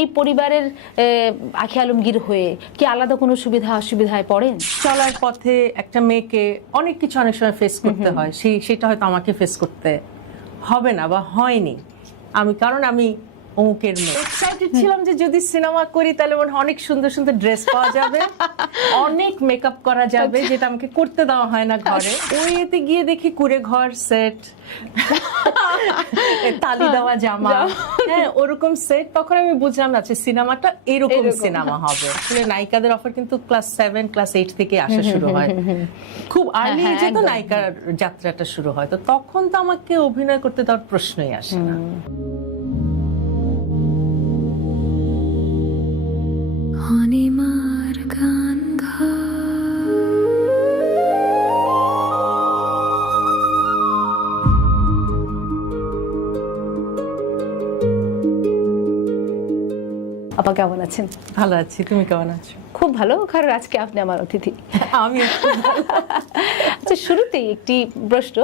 এই পরিবারের আঁখি আলমগীর হয়ে কি আলাদা কোনো সুবিধা অসুবিধায় পড়েন? চলার পথে একটা মেয়েকে অনেক কিছু অনেক সময় ফেস করতে হয়, সেটা হয়তো আমাকে ফেস করতে হবে না বা হয়নি। কারণ আমি অমুকের মেয়ে এক্সাইটেড ছিলাম যে যদি সিনেমা করি তাহলে মনে হয় অনেক সুন্দর সুন্দর ড্রেস পাওয়া যাবে, অনেক মেকআপ করা যাবে, যেটা আমাকে করতে দেওয়া হয় না ঘরে। ওই এতে গিয়ে দেখি কুড়ে ঘর সেট, তালি দেওয়া জামা, হ্যাঁ ওরকম সেট। তখন আমি বুঝলাম আচ্ছা সিনেমাটা এরকম সিনেমা হবে। আসলে নায়িকাদের অফার কিন্তু ক্লাস 7 ক্লাস 8 থেকে আসা শুরু হয়, খুব আর্লি এজে তো নায়িকার যাত্রাটা শুরু হয়। তো তখন তো আমাকে অভিনয় করতে দেওয়ার প্রশ্নই আসে না। অনিমার গান আপা কেমন আছেন? ভালো আছি, তুমি কেমন আছো? খুব ভালো, কারণ আজকে আপনি আমার অতিথি। আমি আচ্ছা, শুরুতেই একটি প্রশ্ন,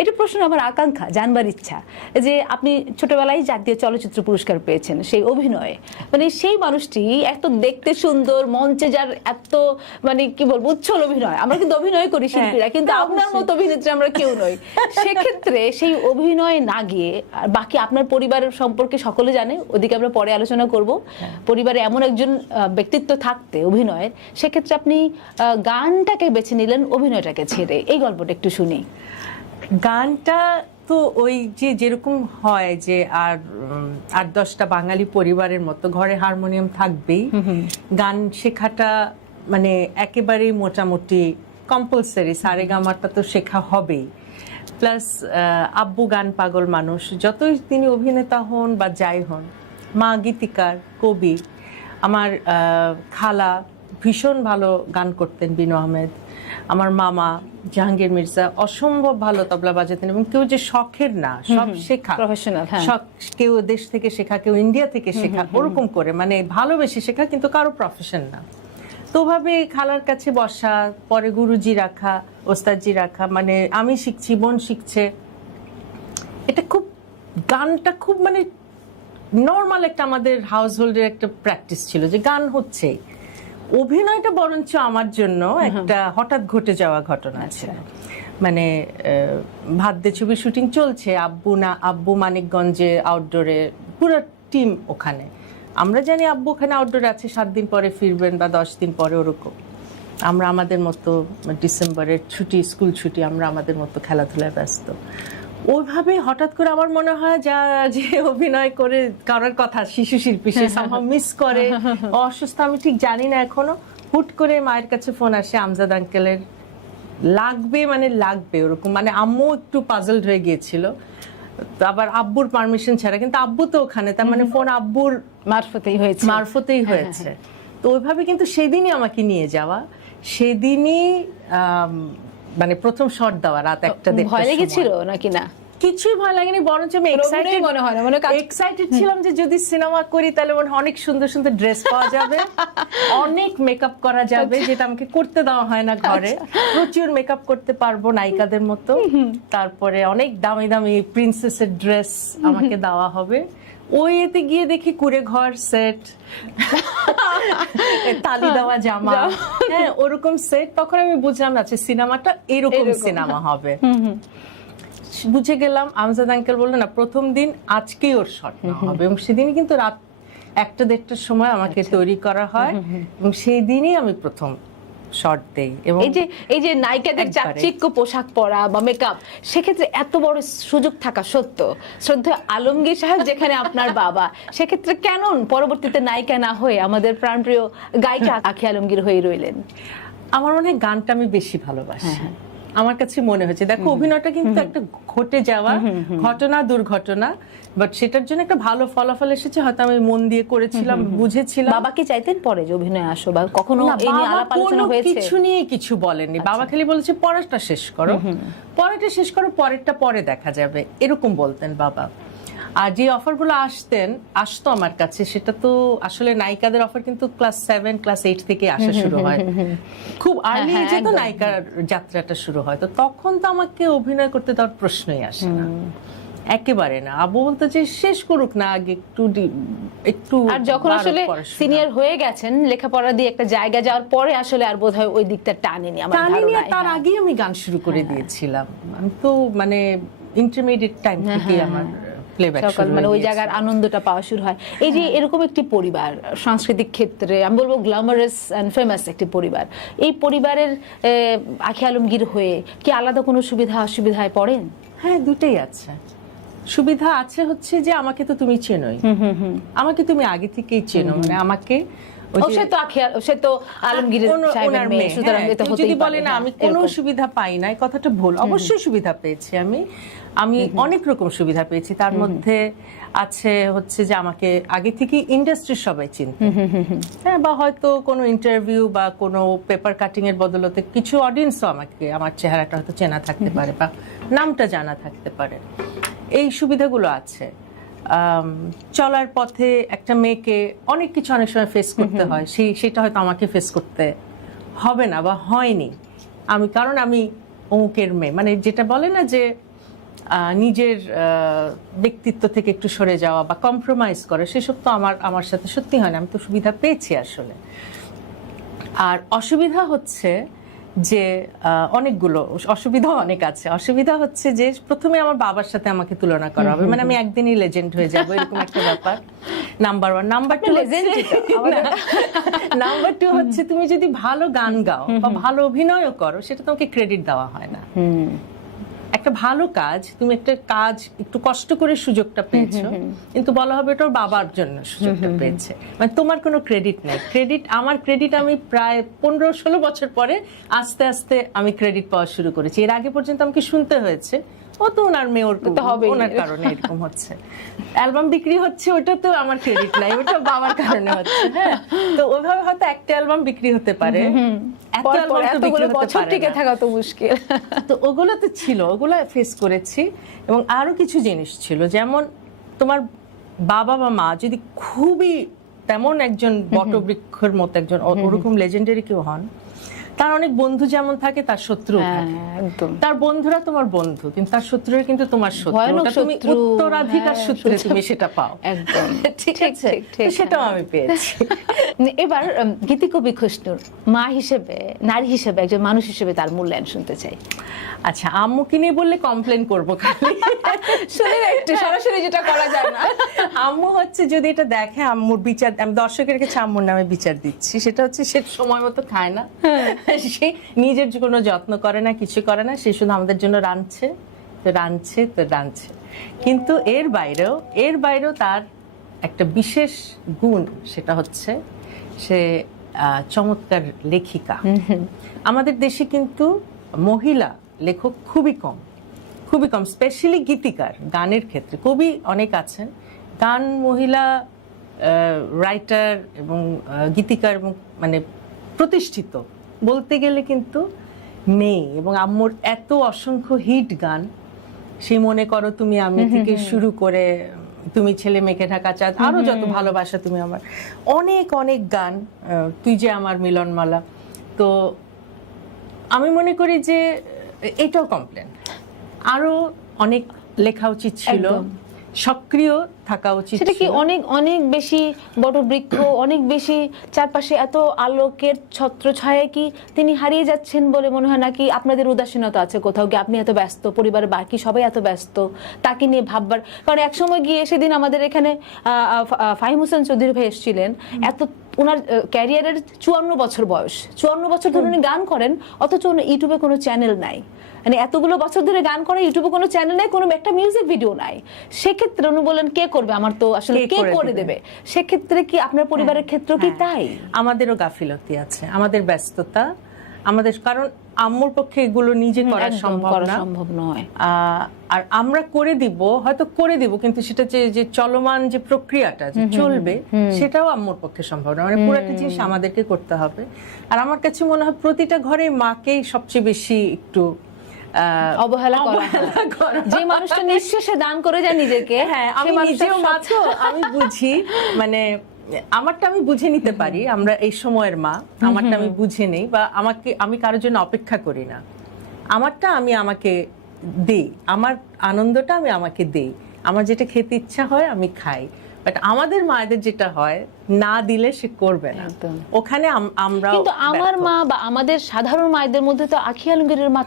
এটা প্রশ্ন আমার আকাঙ্ক্ষা, জানবার ইচ্ছা, যে আপনি ছোটবেলায় জাতীয় চলচ্চিত্র পুরস্কার পেয়েছেন সেই অভিনয়ে, মানে সেই মানুষটি এত দেখতে সুন্দর, মঞ্চে যার এত মানে কি বলবো উচ্ছল অভিনয়। আমরা কিন্তু অভিনয় করি শিল্পীরা, কিন্তু আপনার মতো অভিনেত্রী আমরা কেউ নই। সেক্ষেত্রে সেই অভিনয় না গিয়ে, আর বাকি আপনার পরিবারের সম্পর্কে সকলে জানে, ওদিকে আমরা পরে আলোচনা করব, পরিবারে এমন একজন ব্যক্তিত্ব থাকতে অভিনয়ের, সেক্ষেত্রে আপনি গানটাকে বেছে নিলেন অভিনয়টাকে ছেড়ে। এই গল্পটা একটু শুনি। গানটা তো ওই যে যেরকম হয় যে আর 8-10টা বাঙালি পরিবারের মতো ঘরে হারমোনিয়াম থাকবেই, গান শেখাটা মানে একেবারেই মোটামুটি কম্পালসারি, সারেগামাটা তো শেখা হবেই। প্লাস আব্বু গান পাগল মানুষ, যতই তিনি অভিনেতা হন বা যাই হন, মা গীতিকার, কবি। আমার খালা ভীষণ ভালো গান করতেন, বিনু আহমেদ। আমার মামা জাহাঙ্গীর মির্জা অসম্ভব ভালো তবলা বাজাতেন, এবং কেউ যে শখের না, সব শেখা, প্রফেশনাল। কেউ দেশ থেকে শেখা, কেউ ইন্ডিয়া থেকে শেখা, ওরকম করে মানে ভালোবেসে শেখা, কিন্তু কারো প্রফেশন না। তো ভাবে খালার কাছে বসা, পরে গুরুজি রাখা, ওস্তাদজি রাখা, মানে আমি শিখছি, বোন শিখছে। এটা খুব, গানটা খুব মানে নর্মাল একটা আমাদের হাউস হোল্ডের একটা প্র্যাকটিস ছিল যে গান হচ্ছে। অভিনয়টা বরঞ্চ আমার জন্য একটা হঠাৎ ঘটে যাওয়া ঘটনা আছে। মানে ভাদ্যে ছবির শুটিং চলছে, আব্বু মানিকগঞ্জে আউটডোরে, পুরো টিম ওখানে। আমরা জানি আব্বু ওখানে আউটডোরে আছে, 7 দিন পরে ফিরবেন বা 10 দিন পরে, ওরকম। আমরা আমাদের মতো ডিসেম্বরের ছুটি, স্কুল ছুটি, আমরা আমাদের মতো খেলাধুলায় ব্যস্ত। ওইভাবে হঠাৎ করে আমার মনে হয় যে অভিনয় করে করার কথা শিশু শিল্পী, সে সামহাও মিস করে, অসুস্থ, আমি ঠিক জানি না এখনো। হুট করে মায়ের কাছে ফোন আসে আমজাদ আঙ্কেলের, লাগবে মানে লাগবে ওরকম। মানে আম্মু একটু পাজলড হয়ে গিয়েছিল, আবার আব্বুর পারমিশন ছাড়া, কিন্তু আব্বু তো ওখানে, তার মানে ফোন আব্বুর মারফতেই হয়েছে। তো ওইভাবে কিন্তু সেদিনই আমাকে নিয়ে যাওয়া, সেদিনই মানে প্রথম শট দেওয়া, রাত 1:30। ভয় লেগেছিল নাকি? না, কিছুই ভয় লাগেনি, বরঞ্চ আমি এক্সাইটেড ছিলাম যে যদি সিনেমা করি তাহলে মনে হয় অনেক সুন্দর সুন্দর ড্রেস পাওয়া যাবে, অনেক মেকআপ করা যাবে, যেটা আমাকে করতে দেওয়া হয় না ঘরে। প্রচুর মেকআপ করতে পারবো নায়িকাদের মতো, তারপরে অনেক দামি দামি প্রিন্সেসের ড্রেস আমাকে দেওয়া হবে। ওই এতে গিয়ে দেখি কুড়ে ঘর সেট, তালি দেওয়া জামা, হ্যাঁ ওরকম সেট। তখন আমি বুঝলাম আচ্ছা সিনেমাটা এরকম সিনেমা হবে। বুঝে গেলাম। আমজাদ আঙ্কেল বললেন না প্রথম দিন আজকেই ওর শট নেওয়া হবে, এবং সেদিনই কিন্তু রাত 1-1:30টার সময় আমাকে তৈরি করা হয়, এবং সেই দিনই আমি প্রথম শট দেই। এবং এই যে নায়িকাদের চাকচিক্য পোশাক পরা বা মেকআপ, সেক্ষেত্রে এত বড় সুযোগ থাকা সত্য, শ্রদ্ধেয় আলমগীর সাহেব যেখানে আপনার বাবা, সেক্ষেত্রে কেন পরবর্তীতে নায়িকা না হয়ে আমাদের প্রাণপ্রিয় গায়িকা আঁখি আলমগীর হয়ে রইলেন? আমার মনে হয় গানটা আমি বেশি ভালোবাসি। আমার কাছে মনে হয়েছে, দেখো অভিনয়টা কিন্তু একটা ঘটে যাওয়া ঘটনা, দুর্ঘটনা, বাট সেটার জন্য একটা ভালো ফলাফল এসেছে। হয়তো আমি মন দিয়ে করেছিলাম, বুঝেছিলাম। বাবা কি চাইতেন পরে যে অভিনয় আসো, বা কখনো এই নিয়ে আলাপ আলোচনা হয়েছে? কিছু নিয়ে কিছু বলেননি। বাবা খালি বলেছে পড়াটা শেষ করো, পরেরটা পরে দেখা যাবে, এরকম বলতেন বাবা। আর যে অফারগুলো আসতো আমার কাছে, সেটা তো আসলে নায়িকাদের অফার কিন্তু ক্লাস 7 ক্লাস 8 থেকে আসা শুরু হয়, খুব আর্লি এজে তো নায়িকার যাত্রাটা শুরু হয়। তো তখন তো আমাকে অভিনয় করতে দেওয়ার প্রশ্নই আসে না। একেবারে না। আব্বু বলতো যে শেষ করুক না আগে, একটু আর যখন বাড়ুক আসলে পড়াশোনা। সিনিয়র হয়ে গেছেন, লেখাপড়া দিয়ে একটা জায়গা যাওয়ার পরে আসলে আর বোধহয় ওই দিকটা টানেনি আমার টানিনি, ধারণায়। তার আগেই আমি গান শুরু করে দিয়েছিলাম। আমি তো মানে ইন্টারমিডিয়েট টাইম থেকে আমার প্লেব্যাক শুরু মানে হয়ে ওই গিয়েছে। জায়গার আনন্দটা পাওয়া শুরু হয়। এই যে এরকম একটি পরিবার, সাংস্কৃতিক ক্ষেত্রে আমি বলবো গ্ল্যামারাস এন্ড ফেমাস একটি পরিবার, এই পরিবারের আখি আলমগীর হয়ে কি আলাদা কোনো সুবিধা অসুবিধায় পড়েন? হ্যাঁ, দুটেই আছে। সুবিধা আছে হচ্ছে যে আমাকে তো তুমি চেনোই, আমাকে তুমি আগে থেকেই চেনো, মানে আমাকে ওই যে- সে তো আলমগীরের সাহেবের ওনার মেয়ে, মেয়ে, সুতরাং হ্যাঁ। এটা কেউ হতেই যদি পারে, বলে না হ্যাঁ, আমি কোনো এরকম। সুবিধা পাই না, এই কথাটা ভুল। অবশ্যই সুবিধা পেয়েছি আমি অনেক রকম সুবিধা পেয়েছি। তার মধ্যে আছে হচ্ছে যে আমাকে আগে থেকে ইন্ডাস্ট্রির সবাই চিনতো, হ্যাঁ, বা হয়তো কোনো ইন্টারভিউ বা কোনো পেপার কাটিং এর বদলতে কিছু অডিয়েন্সও আমাকে, আমার চেহারাটা হয়তো চেনা থাকতে পারে বা নামটা জানা থাকতে পারে। এই সুবিধাগুলো আছে। চলার পথে একটা মেয়েকে অনেক কিছু অনেক সময় ফেস করতে হয়, সেটা হয়তো আমাকে ফেস করতে হবে না বা হয়নি। কারণ আমি অমুকের মেয়ে, মানে যেটা বলে না যে নিজের ব্যক্তিত্ব থেকে একটু সরে যাওয়া বা কম্প্রোমাইজ করে, সেসব তো আমার সাথে সত্যি হয় না। আমি তো সুবিধা পেয়েছি আসলে। আর অসুবিধা হচ্ছে যে অনেকগুলো অসুবিধা অনেক আছে। অসুবিধা হচ্ছে যে প্রথমে আমার বাবার সাথে আমাকে তুলনা করা হবে, মানে আমি একদিনই লেজেন্ড হয়ে যাবো, এরকম একটা ব্যাপার। নাম্বার 1। নাম্বার 2 নাম্বার 2 হচ্ছে তুমি যদি ভালো গান গাও বা ভালো অভিনয়ও করো, সেটা তোমাকে ক্রেডিট দেওয়া হয় না। একটা ভালো কাজ, তুমি একটা কাজ একটু কষ্ট করে সুযোগটা পেয়েছো, কিন্তু বলা হবে এটা ওর বাবার জন্য সুযোগটা পেয়েছে, মানে তোমার কোনো ক্রেডিট নেই। আমার ক্রেডিট আমি প্রায় 15-16 বছর পরে আস্তে আস্তে আমি ক্রেডিট পাওয়া শুরু করেছি। এর আগে পর্যন্ত আমাকে শুনতে হয়েছে ও তো ওনার মেয়ে, ওনার কারণে এরকম হচ্ছে। অ্যালবাম বিক্রি হচ্ছে, ওটা তো আমার ক্রেডিট নাই, ওটা বাবার কারণে হচ্ছে। হ্যাঁ, তো ওইভাবে হয়তো একটা অ্যালবাম বিক্রি হতে পারে, এতগুলো বছর টিকে থাকা তো মুশকিল। তো ওগুলো তো ছিল, ওগুলো ফেস করেছি। এবং আরো কিছু জিনিস ছিল, যেমন তোমার বাবা বা মা যদি খুবই তেমন একজন বটবৃক্ষের মতো একজন ওরকম লেজেন্ডারি কেউ হন, তার অনেক বন্ধু যেমন থাকে তার শত্রু থাকে। তার বন্ধুরা তোমার বন্ধু, কিন্তু তার শত্রুরা কিন্তু তোমার শত্রু। তুমি উত্তরাধিকার সূত্রে তুমি সেটা পাও। একদম ঠিক আছে, সেটাও আমি পেয়েছি। এবার গীতিকবি খুশনুর মা হিসেবে, নারী হিসেবে, একজন মানুষ হিসেবে তার মূল্যায়ন শুনতে চাই। আচ্ছা, আম্মুকে নিয়ে বললে কমপ্লেন করবো খালি, শুনে একটু সরাসরি যেটা করা যায় না। আম্মু হচ্ছে যদি এটা দেখে, আম্মুর বিচার আমি দর্শকের কাছে আম্মুর নামে বিচার দিচ্ছি, সেটা হচ্ছে সে সময় মতো খায় না, সে নিজের কোনো যত্ন করে না, কিছু করে না, সে শুধু আমাদের জন্য রাঁধছে তো রাঁধছে। কিন্তু এর বাইরেও তার একটা বিশেষ গুণ, সেটা হচ্ছে সে চমৎকার লেখিকা। আমাদের দেশে কিন্তু মহিলা লেখক খুবই কম, স্পেশালি গীতিকার। গানের ক্ষেত্রে কবি অনেক আছেন, গান মহিলা রাইটার এবং গীতিকার এবং মানে প্রতিষ্ঠিত বলতে গেলে কিন্তু নেই। এবং আম্মুর এত অসংখ্য হিট গান, সেই মনে করো তুমি আমি থেকে শুরু করে তুমি ছেলে মেঘে ঢাকা চাঁদ, আরো যত ভালোবাসা তুমি আমার, অনেক অনেক গান, তুই যে আমার মিলনমালা। তো আমি মনে করি যে এটাও কমপ্লেন, আরো অনেক লেখা উচিত ছিল, সক্রিয় থাকা উচিত। সেটা কি অনেক অনেক বেশি বটবৃক্ষ, অনেক বেশি চারপাশে এত আলোকের ছত্রছায়ায় কি তিনি হারিয়ে যাচ্ছেন বলে মনে হয়, নাকি আপনাদের উদাসীনতা আছে কোথাও, কি আপনি এত ব্যস্ত, পরিবারের বাকি সবাই এত ব্যস্ত, তাকে নিয়ে ভাববার? কারণ একসময় গিয়ে সেদিন আমাদের এখানে ফাহিম হোসেন চৌধুরী ভাই এসেছিলেন, এত ওনার ক্যারিয়ারের 54 বছর বয়স, 54 বছর ধরে উনি গান করেন, অথচ ইউটিউবে কোনো চ্যানেল নাই। মানে এতগুলো বছর ধরে গান করে, ইউটিউবে কোনো চ্যানেল নাই, কোনো একটা মিউজিক ভিডিও নাই। সেক্ষেত্রে উনি বললেন কে করবে, আমার তো আসলে কে করে দেবে। সেক্ষেত্রে কি আপনার পরিবারের ক্ষেত্রেও কি তাই? আমাদেরও গাফিলতি আছে, আমাদের ব্যস্ততা, আমাদের, কারণ আম্মুর পক্ষে এগুলো নিজে করা সম্ভব নয়। আর আমরা হয়তো করে দিব, কিন্তু সেটা যে চলমান যে প্রক্রিয়াটা যে চলবে, সেটাও আম্মুর পক্ষে সম্ভব না। মানে পুরোটা জিনিস আমাদেরকে করতে হবে। আর আমার কাছে মনে হয় প্রতিটা ঘরে মাকেই সবচেয়ে বেশি একটু অবহেলা করা, যে মানুষটা নিঃশেষে দান করে যায় নিজেকে। হ্যাঁ, আমি নিজেও মা, তো আমি বুঝি, মানে আমারটা আমি বুঝে নিতে পারি। আমরা এই সময়ের মা, আমারটা আমি বুঝে নেই, বা আমি কারোর জন্য অপেক্ষা করি না। আমারটা আমি আমাকে দেই, আমার আনন্দটা আমি আমাকে দেই, আমার যেটা খেতে ইচ্ছা হয় আমি খাই। বাট আমাদের মায়েদের যেটা হয়, না দিলে সে করবে না, একদম। ওখানে আমরা কিন্তু আমার মা বা আমাদের সাধারণ মায়েদের মধ্যে তো আঁখি আলমগীরের মা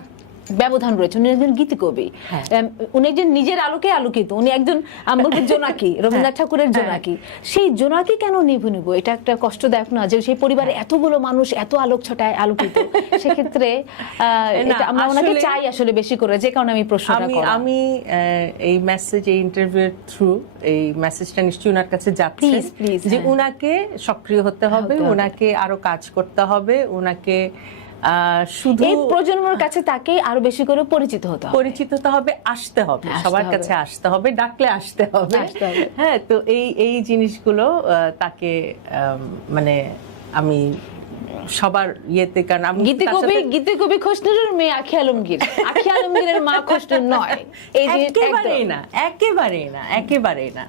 ব্যবধান রয়েছে। উনি একজন গীতিকবি, হ্যাঁ। উনি একজন নিজের আলোকে আলোকিত, উনি একজন আমরা বলবো জোনাকি, রবীন্দ্রনাথ ঠাকুরের জোনাকি। সেই জোনাকি কেন নিভু নিবো? এটা একটা কষ্টদায়ক না যে সেই পরিবারে এতগুলো মানুষ এত আলোক ছটায় আলোকিত? সেক্ষেত্রে এটা আমরা ওনাকে আসলে- চাই আসলে বেশি করে, যে কারণে আমি প্রশ্নটা আমি করা। আমি এই মেসেজ, এই ইন্টারভিউর থ্রু এই মেসেজটা নিশ্চয়ই ওনার কাছে যাচ্ছে Please, please, যে হ্যাঁ। উনাকে সক্রিয় হতে হবে, উনাকে আরো কাজ করতে হবে, উনাকে শুধু এই প্রজন্মের কাছে তাকে আরো বেশি করে পরিচিত হতে হবে। পরিচিত হতে হবে, আসতে হবে, আসতে সবার হবে। কাছে আসতে হবে, ডাকলে আসতে হবে। আসতে হবে। হ্যাঁ, তো এই জিনিসগুলো তাকে মানে আমি সবার ইয়েতে, কারণ আমি তার সাথে- গীতিকবি খোসনুরের মেয়ে আঁখি আলমগীর, আঁখি আলমগীরের মা খোসনুর নয়। এই যে একেবারেই না, একেবারেই না, একেবারেই না।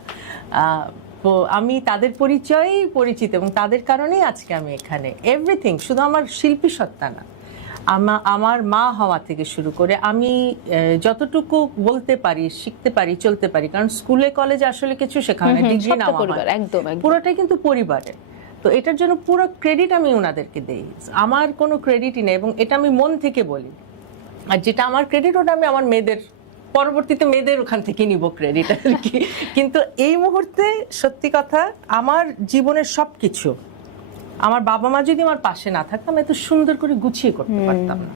তো আমি তাদের পরিচয়েই পরিচিত এবং তাদের কারণেই আজকে আমি এখানে। এভরিথিং, শুধু আমার শিল্পী সত্তা না, আমার মা হওয়া থেকে শুরু করে আমি যতটুকু বলতে পারি, শিখতে পারি, চলতে পারি, কারণ স্কুলে কলেজে আসলে কিছু শেখানো হয়, ডিগ্রি সবটা নেওয়া পরিবার, হয়, একদম, একদম। পুরোটাই কিন্তু পরিবারের। তো এটার জন্য পুরো ক্রেডিট আমি ওনাদেরকে দেই, আমার কোনো ক্রেডিটই নেই, এবং এটা আমি মন থেকে বলি। আর যেটা আমার ক্রেডিট, ওটা আমি আমার মেয়েদের, পরবর্তীতে মেয়েদের ওখান থেকে নিব ক্রেডিট আর কি। কিন্তু এই মুহূর্তে সত্যি কথা, আমার জীবনের সবকিছু, আমার বাবা মা যদি আমার পাশে না থাকতো, আমি এত সুন্দর করে গুছিয়ে করতে পারতাম না।